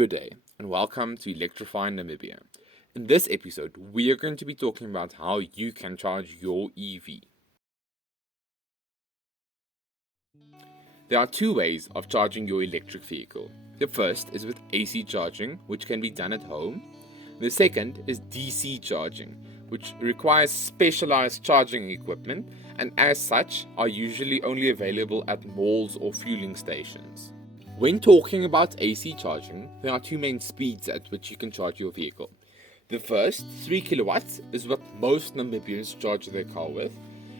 Good day, and welcome to Electrify Namibia. In this episode, we are going to be talking about how you can charge your EV. There are two ways of charging your electric vehicle. The first is with AC charging, which can be done at home. The second is DC charging, which requires specialized charging equipment and as such are usually only available at malls or fueling stations. When talking about AC charging, there are two main speeds at which you can charge your vehicle. The first, 3 kilowatts, is what most Namibians charge their car with,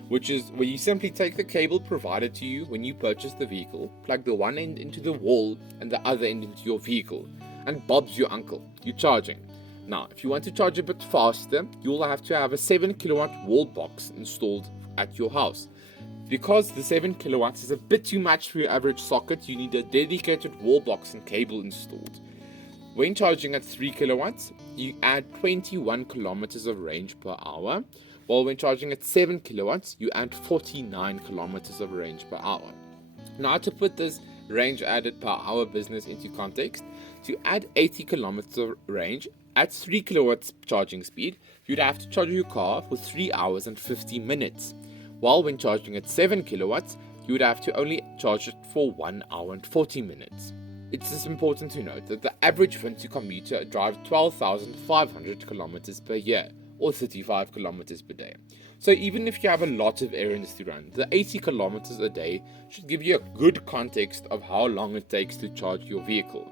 which is where you simply take the cable provided to you when you purchase the vehicle, plug the one end into the wall and the other end into your vehicle, and Bob's your uncle, you're charging. Now, if you want to charge a bit faster, you'll have to have a 7 kilowatt wall box installed at your house. Because the 7 kilowatts is a bit too much for your average socket, you need a dedicated wall box and cable installed. When charging at 3 kilowatts, you add 21 kilometers of range per hour, while when charging at 7 kilowatts, you add 49 kilometers of range per hour. Now, to put this range added per hour business into context, to add 80 kilometers of range at 3 kilowatts charging speed, you'd have to charge your car for 3 hours and 50 minutes. While when charging at 7 kilowatts, you would have to only charge it for 1 hour and 40 minutes. It's just important to note that the average Vinci commuter drives 12,500 kilometers per year, or 35 kilometers per day. So even if you have a lot of errands to run, the 80 kilometers a day should give you a good context of how long it takes to charge your vehicle.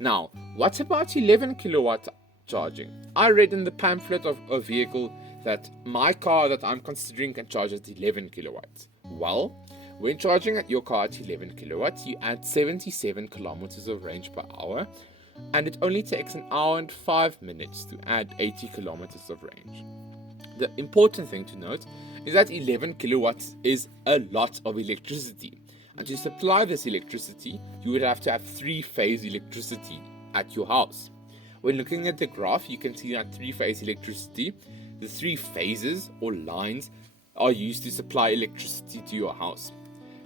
Now, what about 11 kilowatt charging? I read in the pamphlet of a vehicle that my car that I'm considering can charge at 11 kilowatts. Well, when charging at your car at 11 kilowatts, you add 77 kilometers of range per hour, and it only takes an hour and 5 minutes to add 80 kilometers of range. The important thing to note is that 11 kilowatts is a lot of electricity, and to supply this electricity, you would have to have 3-phase electricity at your house. When looking at the graph, you can see that 3-phase electricity, the 3 phases or lines are used to supply electricity to your house.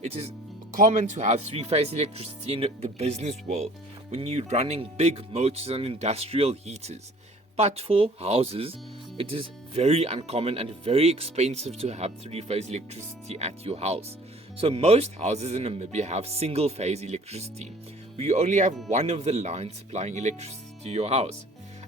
It is common to have 3-phase electricity in the business world when you're running big motors and industrial heaters. But for houses, it is very uncommon and very expensive to have 3-phase electricity at your house. So most houses in Namibia have single-phase electricity, where you only have one of the lines supplying electricity to your house.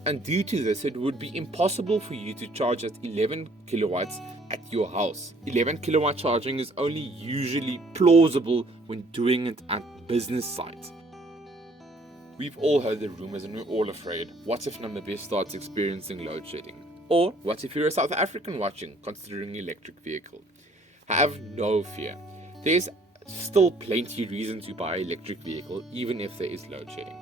And due to this, it would be impossible for you to charge at 11 kilowatts at your house. 11 kilowatt charging is only usually plausible when doing it at business sites. We've all heard the rumors and we're all afraid. What if Namibia starts experiencing load shedding? Or what if you're a South African watching, considering electric vehicle? Have no fear. There's still plenty reason to buy an electric vehicle even if there is load shedding.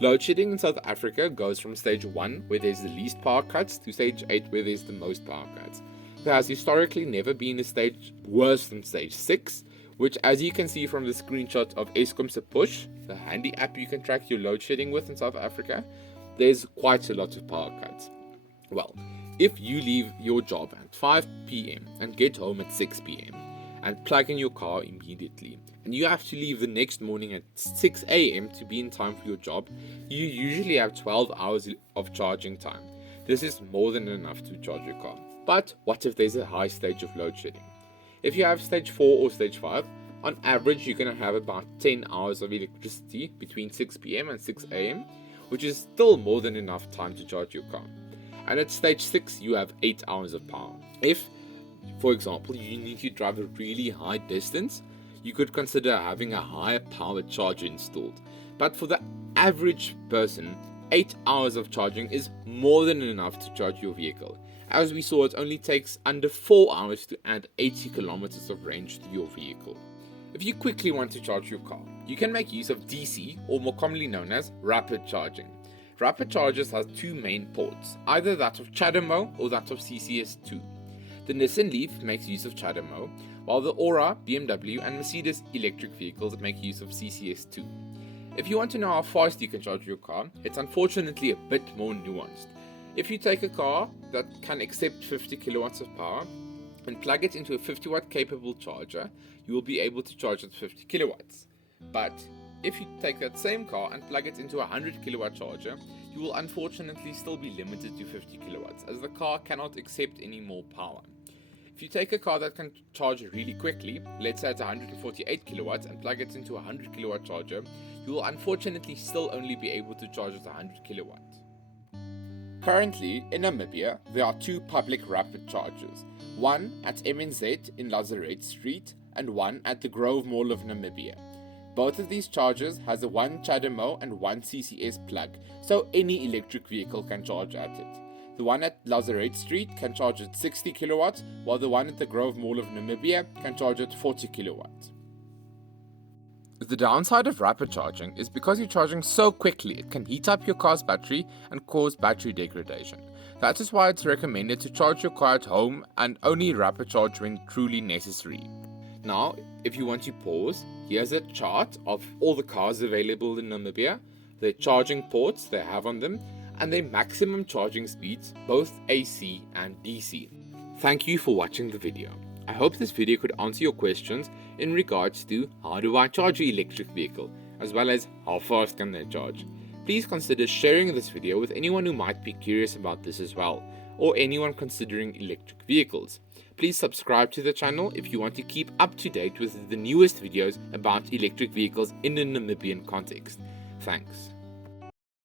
Load shedding in South Africa goes from stage 1, where there's the least power cuts, to stage 8, where there's the most power cuts. There has historically never been a stage worse than stage 6, which, as you can see from the screenshot of Eskom's Push, the handy app you can track your load shedding with in South Africa, there's quite a lot of power cuts. Well, if you leave your job at 5 p.m. and get home at 6 p.m. and plug in your car immediately, and you have to leave the next morning at 6 a.m. to be in time for your job, you usually have 12 hours of charging time. This is more than enough to charge your car. But what if there's a high stage of load shedding? If you have stage 4 or stage 5, on average you're going to have about 10 hours of electricity between 6 p.m. and 6 a.m., which is still more than enough time to charge your car. And at stage 6, you have 8 hours of power. If, for example, you need to drive a really high distance, you could consider having a higher powered charger installed. But for the average person, 8 hours of charging is more than enough to charge your vehicle. As we saw, it only takes under 4 hours to add 80 kilometers of range to your vehicle. If you quickly want to charge your car, you can make use of DC, or more commonly known as rapid charging. Rapid chargers has 2 main ports, either that of CHAdeMO or that of CCS2. The Nissan Leaf makes use of CHAdeMO, while the Aura, BMW and Mercedes electric vehicles make use of CCS2. If you want to know how fast you can charge your car, it's unfortunately a bit more nuanced. If you take a car that can accept 50 kilowatts of power and plug it into a 50 watt capable charger, you will be able to charge at 50 kilowatts. But if you take that same car and plug it into a 100 kilowatt charger, you will unfortunately still be limited to 50 kilowatts as the car cannot accept any more power. If you take a car that can charge really quickly, let's say it's 148 kilowatts, and plug it into a 100 kilowatt charger, you will unfortunately still only be able to charge at 100 kilowatts. Currently, in Namibia, there are 2 public rapid chargers, one at MNZ in Lazarette Street and one at the Grove Mall of Namibia. Both of these chargers has a 1 CHAdeMO and 1 CCS plug, so any electric vehicle can charge at it. The one at Lazarette Street can charge at 60 kilowatts, while the one at the Grove Mall of Namibia can charge at 40 kilowatts. The downside of rapid charging is because you're charging so quickly, it can heat up your car's battery and cause battery degradation. That is why it's recommended to charge your car at home and only rapid charge when truly necessary. Now, if you want to pause, here's a chart of all the cars available in Namibia, the charging ports they have on them, and their maximum charging speeds, both AC and DC. Thank you for watching the video. I hope this video could answer your questions in regards to how do I charge an electric vehicle, as well as how fast can they charge. Please consider sharing this video with anyone who might be curious about this as well, or anyone considering electric vehicles. Please subscribe to the channel if you want to keep up to date with the newest videos about electric vehicles in the Namibian context. Thanks.